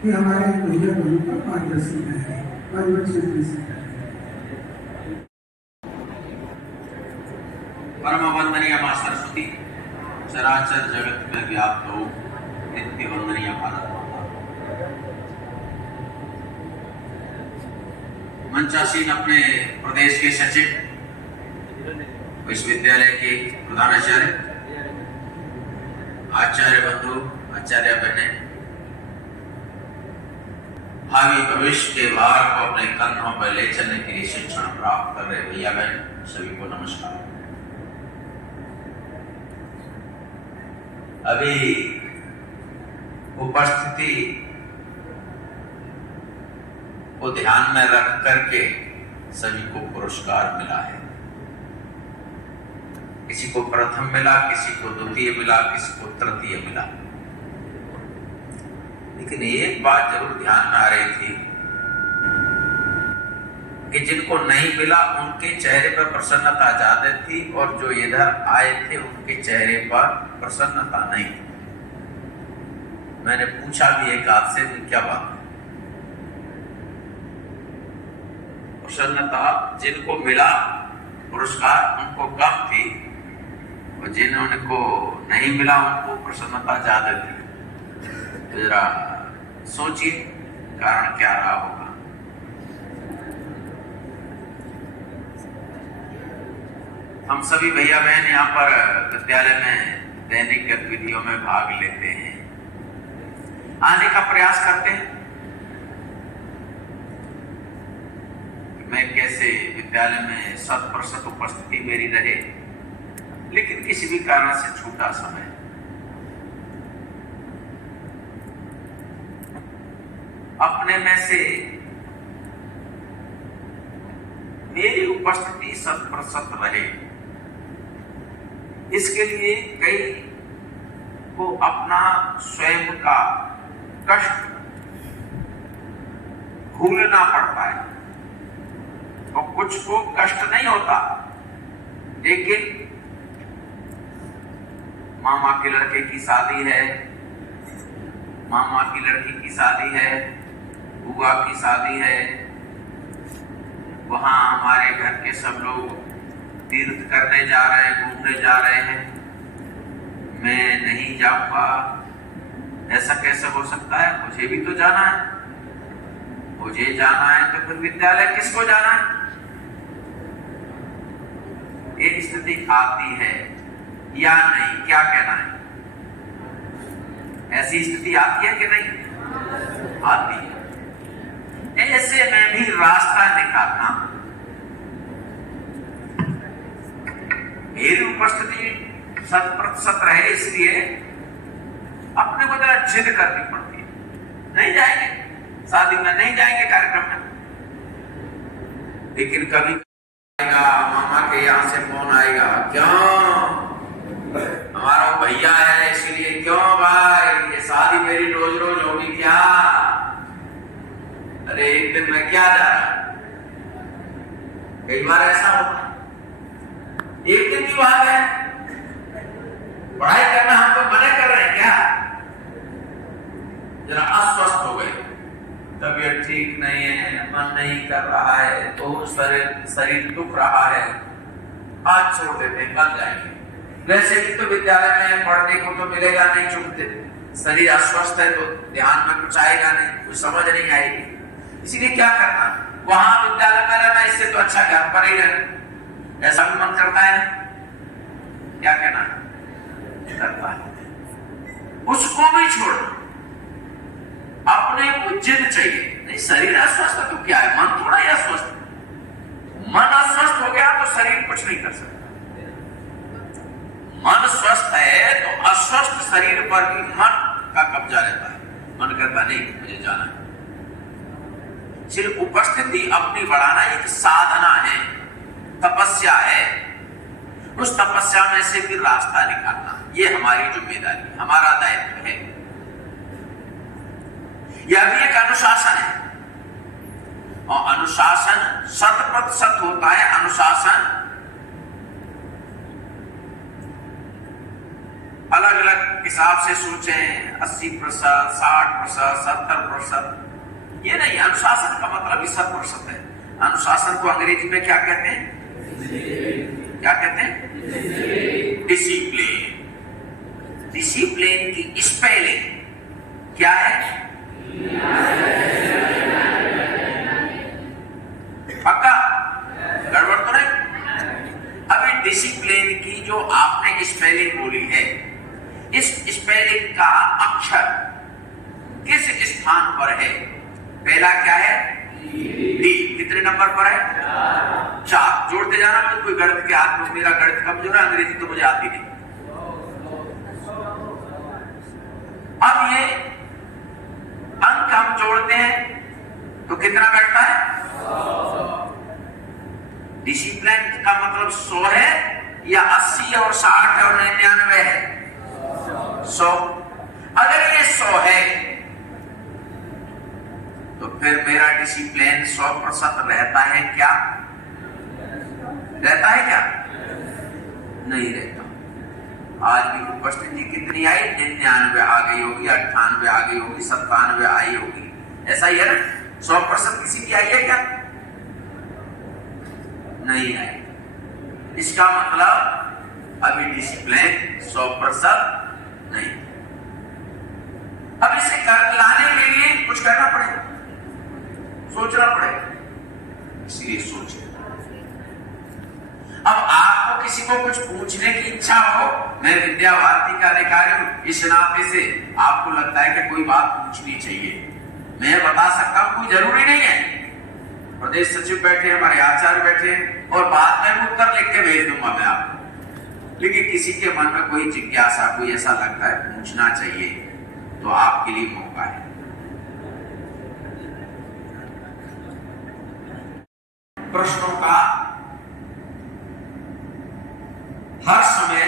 ये हमारे भैया बहनों का मार्गदर्शन है। परम वंदनीय मां सरस्वती, चराचर जगत में व्याप्त हो नित्य वंदनीय भारत माता। मंचासीन अपने प्रदेश के सचिव, विश्वविद्यालय के प्रधानाचार्य, आचार्य बंधु, आचार्य बहने, भावी भविष्य के भार को अपने कंधों पर ले चलने के लिए शिक्षण प्राप्त कर रहे भैया बहन, सभी को नमस्कार। अभी उपस्थिति को ध्यान में रख करके सभी को पुरस्कार मिला है। किसी को प्रथम मिला, किसी को द्वितीय मिला, किसी को तृतीय मिला। लेकिन एक बात जरूर ध्यान में आ रही थी कि जिनको नहीं मिला उनके चेहरे पर प्रसन्नता ज्यादा थी, और जो इधर आए थे उनके चेहरे पर प्रसन्नता नहीं। मैंने पूछा भी एक आपसे कि क्या बात है? प्रसन्नता जिनको मिला पुरस्कार उनको कम थी, और जिनको नहीं मिला उनको प्रसन्नता ज्यादा थी। तो जरा सोचिए कारण क्या रहा होगा। हम सभी भैया बहन यहाँ पर विद्यालय में दैनिक गतिविधियों में भाग लेते हैं, आने का प्रयास करते हैं। मैं कैसे विद्यालय में 100% उपस्थिति मेरी रहे, लेकिन किसी भी कारण से छूटा समय। अपने में से मेरी उपस्थिति 100% रहे, इसके लिए कई को अपना स्वयं का कष्ट भूलना पड़ता है, और कुछ को कष्ट नहीं होता। लेकिन मामा के लड़के की शादी है, मामा की लड़की की शादी है, बुआ की शादी है, वहां हमारे घर के सब लोग तीर्थ करने जा रहे हैं, घूमने जा रहे हैं, मैं नहीं जाऊंगा। ऐसा कैसे हो सकता है? मुझे भी तो जाना है। मुझे जाना है तो फिर विद्यालय किसको जाना है? एक स्थिति आती है या नहीं, क्या कहना है? ऐसी स्थिति आती है कि नहीं? आती है। ऐसे में भी रास्ता निकालना, मेरी उपस्थिति 100% रहे, इसलिए अपने को जरा जिद करनी पड़ती है। नहीं जाएंगे शादी में, नहीं जाएंगे कार्यक्रम में, लेकिन कभी आएगा मामा के यहाँ से फोन आएगा, क्यों हमारा भैया है इसलिए, क्यों भाई ये शादी मेरी रोज रोज होगी क्या? अरे एक दिन मैं क्या जा रहा, कई बार ऐसा होता है। एक दिन की बात है, पढ़ाई करना हम तो मना कर रहे हैं क्या? जरा अस्वस्थ हो गए, तबीयत ठीक नहीं है, मन नहीं कर रहा है, तो शरीर दुख रहा है, आज छोड़ देते हैं, कल जाएंगे। वैसे भी तो विद्यालय में पढ़ने को तो मिलेगा नहीं, चुपते शरीर अस्वस्थ है तो ध्यान में कुछ आएगा नहीं, कुछ समझ नहीं आएगी। इसीलिए क्या करना, वहां विद्यालय में रहना, इससे तो अच्छा घर पर ही रहना। ऐसा भी मन करता है, क्या कहना करता है, उसको भी छोड़ो। अपने को जिद चाहिए, नहीं शरीर अस्वस्थ है तो क्या है, मन थोड़ा ही अस्वस्थ। मन अस्वस्थ हो गया तो शरीर कुछ नहीं कर सकता। मन स्वस्थ है तो अस्वस्थ शरीर पर भी मन का कब्जा रहता है, मन कहता नहीं मुझे जाना है। सिर्फ उपस्थिति अपनी बढ़ाना एक साधना है, तपस्या है। उस तपस्या में से फिर रास्ता निकालना, ये हमारी जिम्मेदारी, हमारा दायित्व है। यह भी एक अनुशासन है, और अनुशासन 100% होता है। अनुशासन अलग अलग हिसाब से सोचें, 80%, 60%, 70%, ये नहीं। अनुशासन का मतलब ही 100% है। अनुशासन को अंग्रेजी में क्या कहते हैं, क्या कहते हैं, डिसिप्लिन। डिसिप्लिन की स्पेलिंग क्या है, पक्का, गड़बड़ तो नहीं। अभी डिसिप्लिन की जो आपने स्पेलिंग बोली है, इस स्पेलिंग का अक्षर किस स्थान पर है? पहला क्या है, डी। कितने नंबर पर है, 4। जोड़ते जाना, मैं कोई गणित के हाथ में, मेरा गणित कमजोर है, अंग्रेजी तो मुझे आती नहीं। अब ये अंक हम जोड़ते हैं तो कितना बैठता है, 100। डिसिप्लिन का मतलब 100 है, या 80 और 60 और 99 है, 100। अगर ये 100 है तो फिर मेरा डिसिप्लिन 100% रहता है क्या, रहता है क्या, नहीं रहता। आज की उपस्थिति कितनी आई, 99 आ गई होगी, 98 आ गई होगी, 97 आई होगी, ऐसा ही है ना। 100% किसी की आई है क्या, नहीं आई। इसका मतलब अभी डिसिप्लिन 100% नहीं। अब इसे लाने के लिए कुछ करना पड़ेगा, सोचना पड़ेगा। इसलिए सोचिए। अब आपको किसी को कुछ पूछने की इच्छा हो, मैं विद्या भारती का अधिकारी हूं, इस नाते से आपको लगता है कि कोई बात पूछनी चाहिए, मैं बता सकता हूं, कोई जरूरी नहीं है। प्रदेश सचिव बैठे, हमारे आचार्य बैठे, और बाद में उत्तर लिख के भेज दूंगा मैं आपको। लेकिन किसी के मन में कोई जिज्ञासा, कोई ऐसा लगता है पूछना चाहिए, तो आपके लिए मौका है। प्रश्नों का हर समय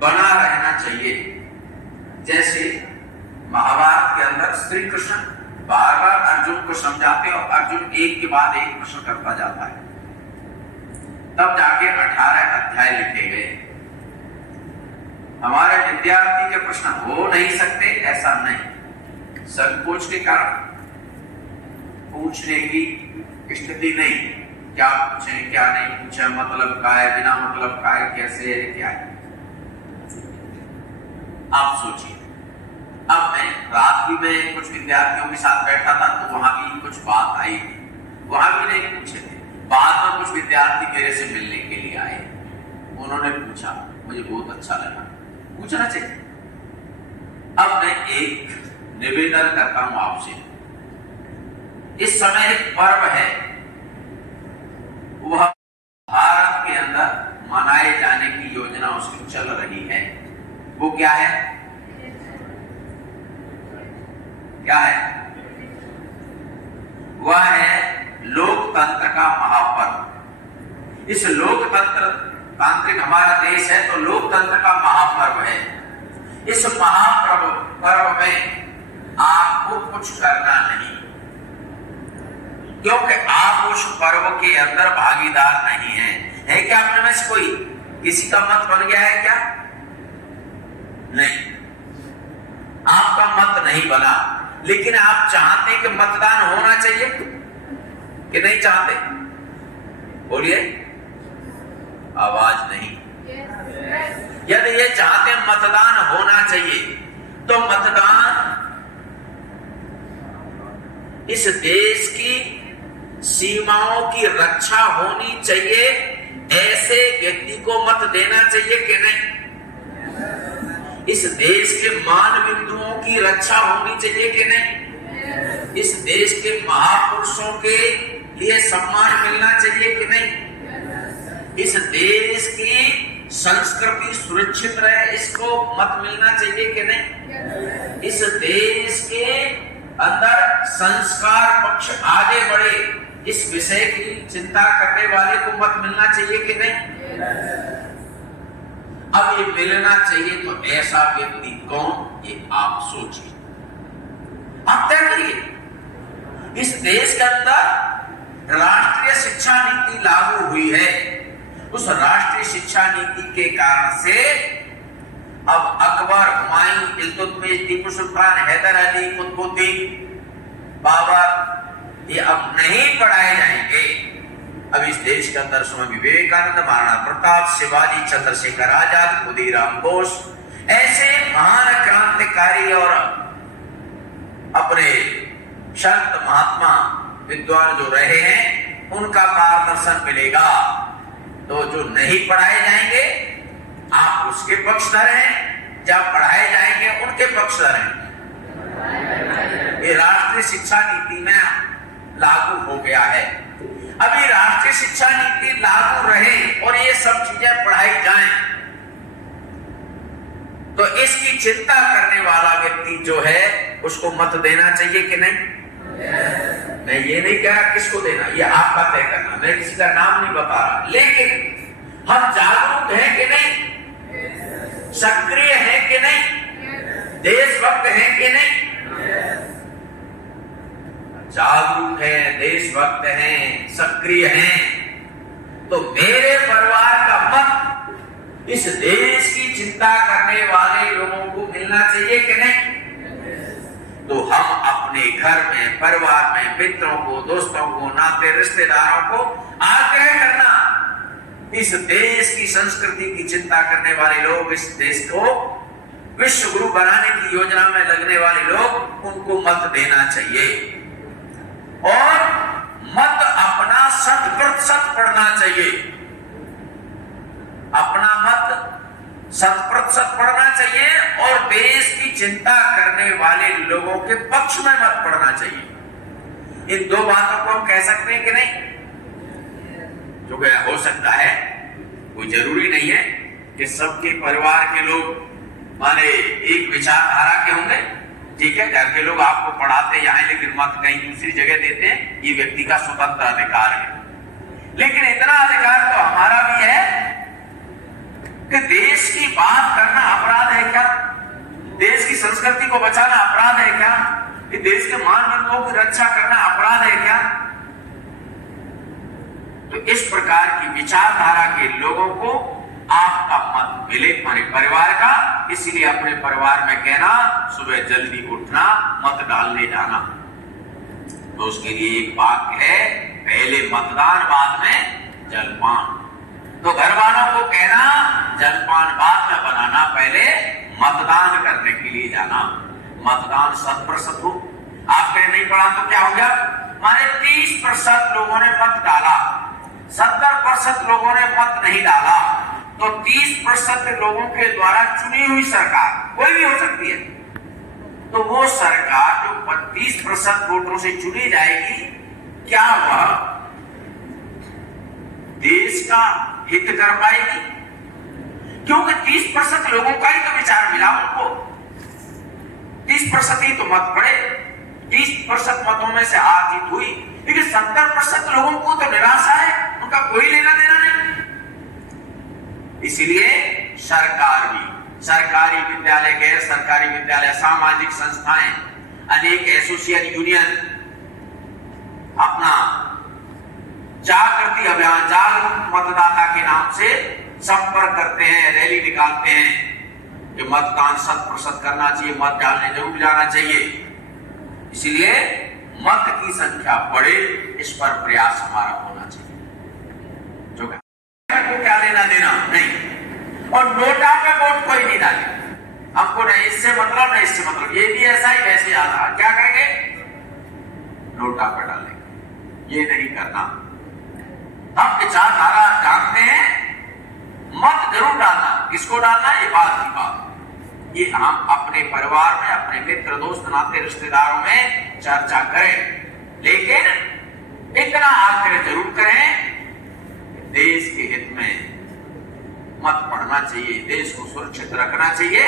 बना रहना चाहिए। जैसे महाभारत के अंदर श्री कृष्ण बार बार अर्जुन को समझाते और अर्जुन एक के बाद एक प्रश्न करता जाता है, तब जाके 18 अध्याय लिखे गए। हमारे विद्यार्थी के प्रश्न हो नहीं सकते ऐसा नहीं, संकोच के कारण पूछने की स्थिति नहीं। क्या पूछे, क्या नहीं पूछे, मतलब का है, बिना मतलब का है, कैसे है, क्या है, आप सोचिए। अब मैं रात भी में कुछ विद्यार्थियों के साथ बैठा था, तो वहां भी कुछ बात आई थी, वहां भी नहीं पूछे थे। बाद में कुछ विद्यार्थी मेरे से मिलने के लिए आए, उन्होंने पूछा, मुझे बहुत अच्छा लगा, पूछना चाहिए। अब मैं एक निवेदन करता हूं आपसे, इस समय एक पर्व है, वह भारत के अंदर मनाए जाने की योजना उसकी चल रही है। वो क्या है, क्या है, वह है लोकतंत्र का महापर्व। इस लोकतंत्र, तांत्रिक हमारा देश है तो लोकतंत्र का महापर्व है। इस महापर्व में आपको कुछ करना नहीं, क्योंकि आप उस पर्व के अंदर भागीदार नहीं है। है क्या अपने में से कोई, किसी का मत बन गया है क्या, नहीं, आपका मत नहीं बना। लेकिन आप चाहते कि मतदान होना चाहिए कि नहीं चाहते? बोलिए, आवाज नहीं। यदि ये चाहते मतदान होना चाहिए तो मतदान इस देश की सीमाओं की रक्षा होनी चाहिए, ऐसे व्यक्ति को मत देना चाहिए कि नहीं? इस देश के मान बिंदुओं की रक्षा होनी चाहिए कि नहीं? इस देश के महापुरुषों के लिए सम्मान मिलना चाहिए कि नहीं? इस देश की संस्कृति सुरक्षित रहे, इसको मत मिलना चाहिए कि नहीं? इस देश के अंदर संस्कार पक्ष आगे बढ़े, इस विषय की चिंता करने वाले को मत मिलना चाहिए कि नहीं? अब ये मिलना चाहिए तो ऐसा व्यक्ति कौन, ये आप सोचिए, आप तय करिए। इस देश के अंदर राष्ट्रीय शिक्षा नीति लागू हुई है। उस राष्ट्रीय शिक्षा नीति के कारण से अब अकबर, हुमायूं, इल्तुतमिश, टीपू सुल्तान, हैदर अली, कुतुबुद्दीन, बाबर, ये अब नहीं पढ़ाए जाएंगे। अब इस देश के अंदर स्वामी विवेकानंद, महाराणा प्रताप, शिवाजी, चंद्रशेखर आजाद, खुदीराम बोस, ऐसे महान क्रांतिकारी और अपने संत महात्मा विद्वान जो रहे हैं, उनका मार्गदर्शन मिलेगा। तो जो नहीं पढ़ाए जाएंगे आप उसके पक्षधर हैं, जब पढ़ाए जाएंगे उनके पक्षधर हैं। ये राष्ट्रीय शिक्षा नीति में लागू हो गया है। अभी राष्ट्रीय शिक्षा नीति लागू रहे और ये सब चीजें पढ़ाई जाएं, तो इसकी चिंता करने वाला व्यक्ति जो है उसको मत देना चाहिए कि नहीं? मैं ये नहीं कह रहा किसको देना, ये आपका तय करना, मैं किसी का नाम नहीं बता रहा। लेकिन हम जागरूक हैं कि नहीं, सक्रिय हैं कि नहीं, देशभक्त हैं कि नहीं? जागरूक हैं, देशभक्त हैं, सक्रिय हैं, तो मेरे परिवार का मत इस देश की चिंता करने वाले लोगों को मिलना चाहिए कि नहीं? तो हम अपने घर में, परिवार में, मित्रों को, दोस्तों को, नाते रिश्तेदारों को आग्रह करना, इस देश की संस्कृति की चिंता करने वाले लोग, इस देश को विश्व गुरु बनाने की योजना में लगने वाले लोग, उनको मत देना चाहिए। और मत अपना 100% पढ़ना चाहिए, अपना मत 100% पढ़ना चाहिए और देश की चिंता करने वाले लोगों के पक्ष में मत पढ़ना चाहिए। इन दो बातों को हम कह सकते हैं कि नहीं? जो हो सकता है, कोई जरूरी नहीं है कि सबके परिवार के लोग माने एक विचारधारा के होंगे। ठीक है, घर के लोग आपको पढ़ाते हैं, लेकिन मत कहीं दूसरी जगह देते हैं, ये व्यक्ति का स्वतंत्र अधिकार है। लेकिन इतना अधिकार तो हमारा भी है कि देश की बात करना अपराध है क्या? देश की संस्कृति को बचाना अपराध है क्या? कि देश के मान बिंदुओं की रक्षा करना अपराध है क्या? तो इस प्रकार की विचारधारा के लोगों को आपका मत मिले, हमारे परिवार का। इसलिए अपने परिवार में कहना, सुबह जल्दी उठना, मत डालने जाना। तो उसके लिए एक वाक्य है, पहले मतदान बाद में जलपान। तो घर वालों को कहना, जलपान बाद में बनाना, पहले मतदान करने के लिए जाना। मतदान 100% हो। आपने नहीं पढ़ा तो क्या हो गया? माने 30% लोगों ने मत डाला, 70% लोगों ने मत नहीं डाला। तो 30% लोगों के द्वारा चुनी हुई सरकार कोई भी हो सकती है, तो वो सरकार जो 30% वोटों से चुनी जाएगी, क्या वह देश का हित कर पाएगी? क्योंकि 30% लोगों का ही तो विचार मिला उनको, 30% ही तो मत पड़े, 30% मतों में से हार जीत हुई। लेकिन 70% लोगों को तो निराशा है, उनका कोई लेना देना नहीं। इसलिए सरकार भी, सरकारी विद्यालय, गैर सरकारी विद्यालय, सामाजिक संस्थाएं, अनेक एसोसिएशन, यूनियन अपना जागृति अभियान, जागरूक मतदाता के नाम से संपर्क करते हैं, रैली निकालते हैं कि मतदान 100% करना चाहिए, मत डालने जरूर जाना चाहिए। इसलिए मत की संख्या बढ़े, इस पर प्रयास हमारा होना चाहिए। जो को क्या लेना देना नहीं, और नोटा पे वोट कोई नहीं डाले, हमको नहीं इससे मतलब नहीं इससे मतलब, ये भी ऐसा ही वैसे आधा, क्या करेंगे, नोटा पे डालेंगे, ये नहीं करना। हम विचारधारा जानते हैं, मत जरूर डालना, किसको डालना ये बात की बात, ये हम अपने परिवार में, अपने मित्र दोस्त नाते रिश्तेदारों में चर्चा करें, लेकिन इतना आग्रह जरूर करें, देश के हित में मत पड़ना चाहिए, देश को सुरक्षित रखना चाहिए,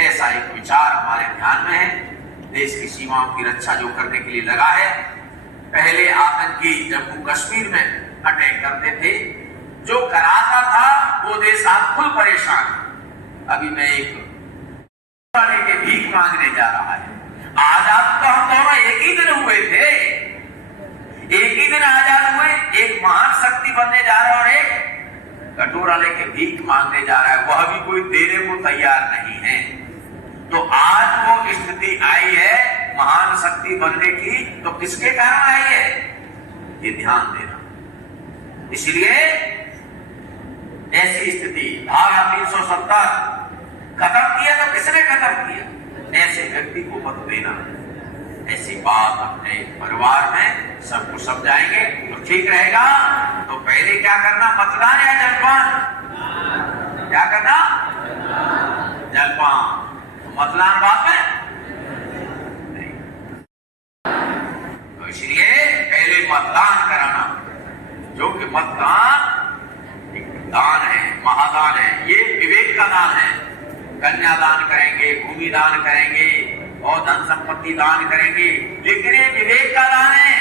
ऐसा एक विचार हमारे ध्यान में है। देश की सीमाओं की रक्षा जो करने के लिए लगा है, पहले आतंकी जम्मू कश्मीर में अटैक करते थे, जो कराता था वो देश आज फुल परेशान है। अभी मैं एक वाले के भीख मांगने जा रहा है, आजाद तो हम दोनों एक ही दिन हुए थे, एक ही दिन आजाद हुए, एक महान शक्ति बनने जा रहा है और एक कटोरा लेके भीख मांगने जा रहा है, वह भी कोई देने को तैयार नहीं है। तो आज वो स्थिति आई है महान शक्ति बनने की, तो किसके कारण आई है, ये ध्यान देना। इसलिए ऐसी स्थिति धारा 370 खत्म किया तो किसने खत्म किया, ऐसे व्यक्ति को मत देना। ऐसी बात अपने परिवार में सबको समझाएंगे तो ठीक रहेगा। तो पहले क्या करना, मतदान या जलपान, क्या करना, जलपान, मतदान बाद में नहीं। तो इसलिए पहले मतदान कराना, जो कि मतदान एक दान है, महादान है, ये विवेक का दान है। कन्यादान करेंगे, भूमि दान करेंगे और धन संपत्ति दान करेंगे, लेकिन ये विवेक का दान है।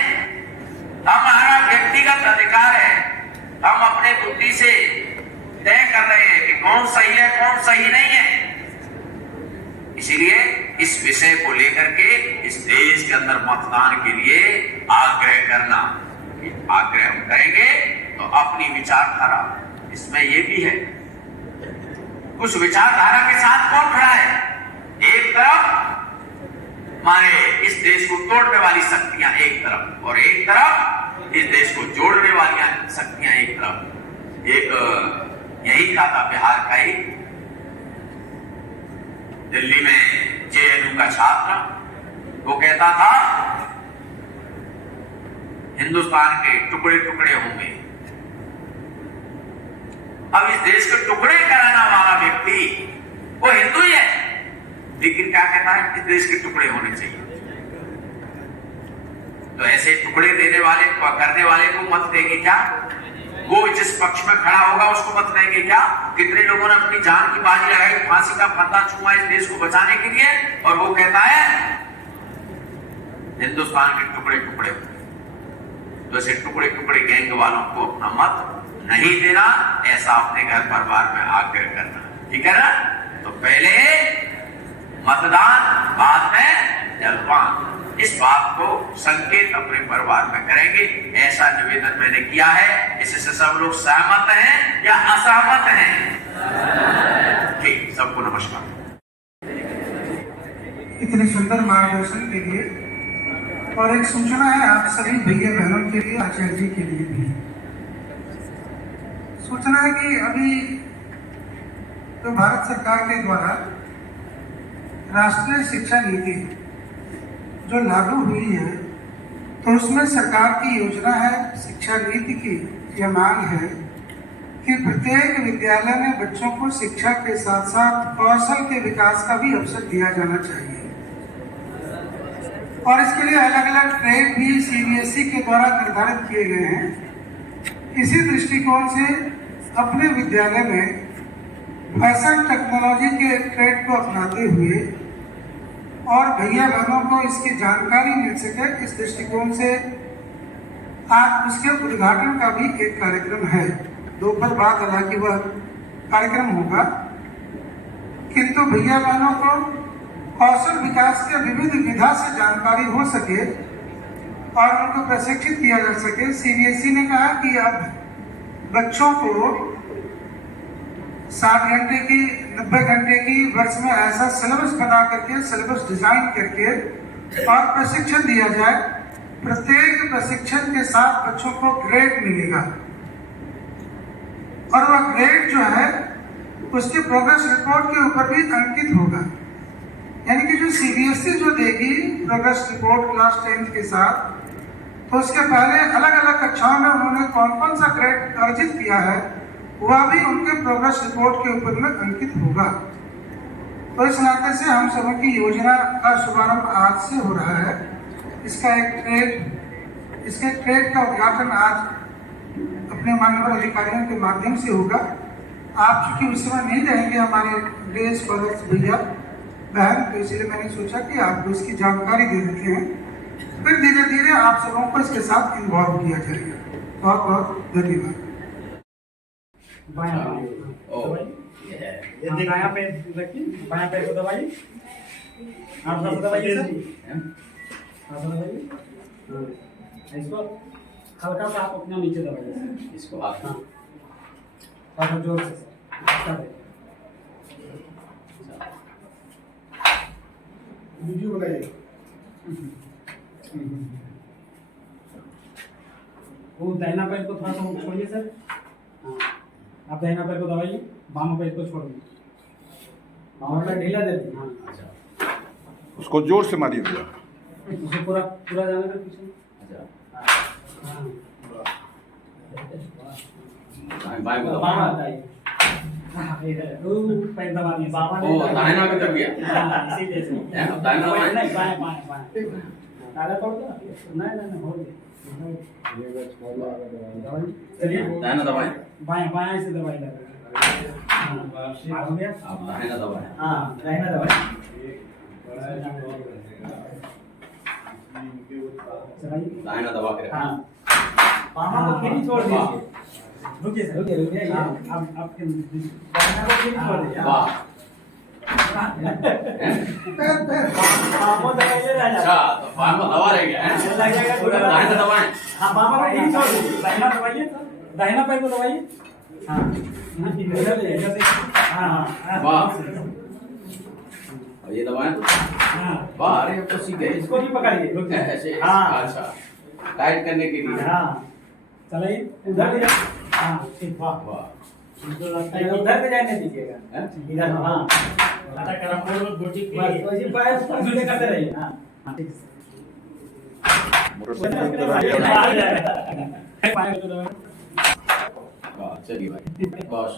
हमारा व्यक्तिगत अधिकार है, हम अपने बुद्धि से तय कर रहे हैं कि कौन सही है कौन सही नहीं है। इसीलिए इस विषय को लेकर के इस देश के अंदर मतदान के लिए आग्रह करना, आग्रह हम करेंगे तो अपनी विचारधारा इसमें ये भी है। कुछ विचारधारा के साथ कौन खड़ा है, एक तरफ माने इस देश को तोड़ने वाली शक्तियां एक तरफ, और एक तरफ इस देश को जोड़ने वाली शक्तियां एक तरफ। एक यही कहा था बिहार का ही, दिल्ली में जेएनयू का छात्र, वो कहता था हिंदुस्तान के टुकड़े टुकड़े होंगे। अब इस देश को टुकड़े कराना वाला व्यक्ति वो हिंदू ही है, लेकिन क्या कहता है, इस देश के टुकड़े होने चाहिए। तो ऐसे टुकड़े देने वाले करने वाले को मत देंगे क्या, वो जिस पक्ष में खड़ा होगा उसको मत देंगे क्या। कितने लोगों ने अपनी जान की बाजी लगाई, फांसी का फंदा चूमा इस देश को बचाने के लिए, और वो कहता है हिंदुस्तान के टुकड़े टुकड़े होंगे। तो ऐसे टुकड़े टुकड़े गैंग वालों को अपना मत नहीं देना, ऐसा अपने घर परिवार में आग्रह करना, ठीक है ना। तो पहले मतदान, बाद में जलपान, इस बात को संकेत अपने परिवार में करेंगे, ऐसा निवेदन मैंने किया है। इससे सब लोग सहमत हैं या असहमत हैं? ठीक, सबको नमस्कार। इतने सुंदर मार्गदर्शन के लिए, और एक सूचना है आप सभी भैया बहनों के लिए, आचार्य जी के लिए भी सूचना है कि अभी तो भारत सरकार के द्वारा राष्ट्रीय शिक्षा नीति जो लागू हुई है, तो उसमें सरकार की योजना है, शिक्षा नीति की यह मांग है कि प्रत्येक विद्यालय में बच्चों को शिक्षा के साथ साथ कौशल के विकास का भी अवसर दिया जाना चाहिए। और इसके लिए अलग अलग ट्रेड भी सीबीएसई के द्वारा निर्धारित किए गए हैं। इसी दृष्टिकोण से अपने विद्यालय में फैशन टेक्नोलॉजी के ट्रेड को अपनाते हुए और भैया बहनों को इसकी जानकारी मिल सके, इस दृष्टिकोण से आज उसके उद्घाटन का भी एक कार्यक्रम है। दोपहर बाद हालांकि वह कार्यक्रम होगा, किंतु भैया बहनों को कौशल विकास के विविध विधा से जानकारी हो सके और उनको प्रशिक्षित किया जा सके। सीबीएसई ने कहा कि अब बच्चों को 60 घंटे की 90 घंटे की वर्ष में ऐसा सिलेबस बना करके, सिलेबस डिजाइन करके और प्रशिक्षण दिया जाए। प्रत्येक प्रशिक्षण के साथ बच्चों को ग्रेड मिलेगा और वह ग्रेड जो है उसकी प्रोग्रेस रिपोर्ट के ऊपर भी अंकित होगा। यानी कि जो सीबीएसई जो देगी प्रोग्रेस रिपोर्ट क्लास 10th के साथ, तो उसके पहले अलग अलग कक्षाओं में उन्होंने कौन कौन सा ग्रेड अर्जित किया है वह भी उनके प्रोग्रेस रिपोर्ट के ऊपर में अंकित होगा। तो इस नाते से हम सबों की योजना का शुभारंभ आज से हो रहा है। इसके ट्रेड का उद्घाटन आज अपने माननीय अधिकारियों के माध्यम से होगा। आप चूंकि उस समय नहीं रहेंगे हमारे देश फादर्स भैया बहन, तो इसलिए मैंने सोचा कि आपको इसकी जानकारी दे देते हैं, फिर धीरे धीरे आप सबों को इसके साथ इन्वॉल्व किया जाएगा। बहुत बहुत धन्यवाद। दायां पैर रखिए, बायां पैर को दबाइए, आप सब दबाइए सर, आप दबाइए, इसको हल्का सा आप अपना नीचे दबाइए, इसको आप और जोर से सर, वीडियो बनाइए। वो दाहिना पैर को थोड़ा सा छोड़िए सर, हाँ, आप दाहिना पैर को दबाइए, बाम पैर को छोड़िए, बाम पैर ढीला दे दें, हाँ, उसको जोर से मारिए भैया। उसे पूरा पूरा जाने दे पीछे, बाएं को बाम हटाइए, हाँ, इधर, पैर दबा दिए, दाहिना की तरफ गया। हाँ, इसीलिए से, अब दाहिना दबाएं। नहीं, बाएं बाएं बाएं, ताला तोड़ दो, नहीं हो गया, चलिए, दाहिना दबाएं। बाएं बाएं से दबाई लगा, हाँ, हो गया, अब दाहिना दबाएं। हाँ, दाहिना दबाई, चलाइए, दाहिना दबा के रखें। हाँ, बामा को फिर छोड़ दीजिए, रुकिए सर, रुकिए, अब आपके दाहिना को फिर छोड़ दीजिए, वाह, बामा दबाइए राजा, अच्छा, तो बाएं को दबा रहे हैं। लग जाएगा थोड़ा, दाहिना दबाएं। हाँ, बामा को फिर छोड़ दीजिए, दाहिना दबाइए सर, दाहिना पैर को दबाइए, हाँ, इधर से, हाँ, वाह, और ये दबाएं तो हाँ, वाह, अरे अब तो सीख गए। इसको भी पकड़िए, रुकिए, ऐसे, हाँ, अच्छा, टाइट करने के लिए। हाँ, चलाइए, उधर भी, हाँ, ठीक, वाह, वाह, उधर पे जाने दीजिएगा, हैं? इधर, हाँ, बस, वैसे पैर ऐसे करते रहिए, हाँ, हाँ, ठीक है। वाह, चलिए भाई, बहुत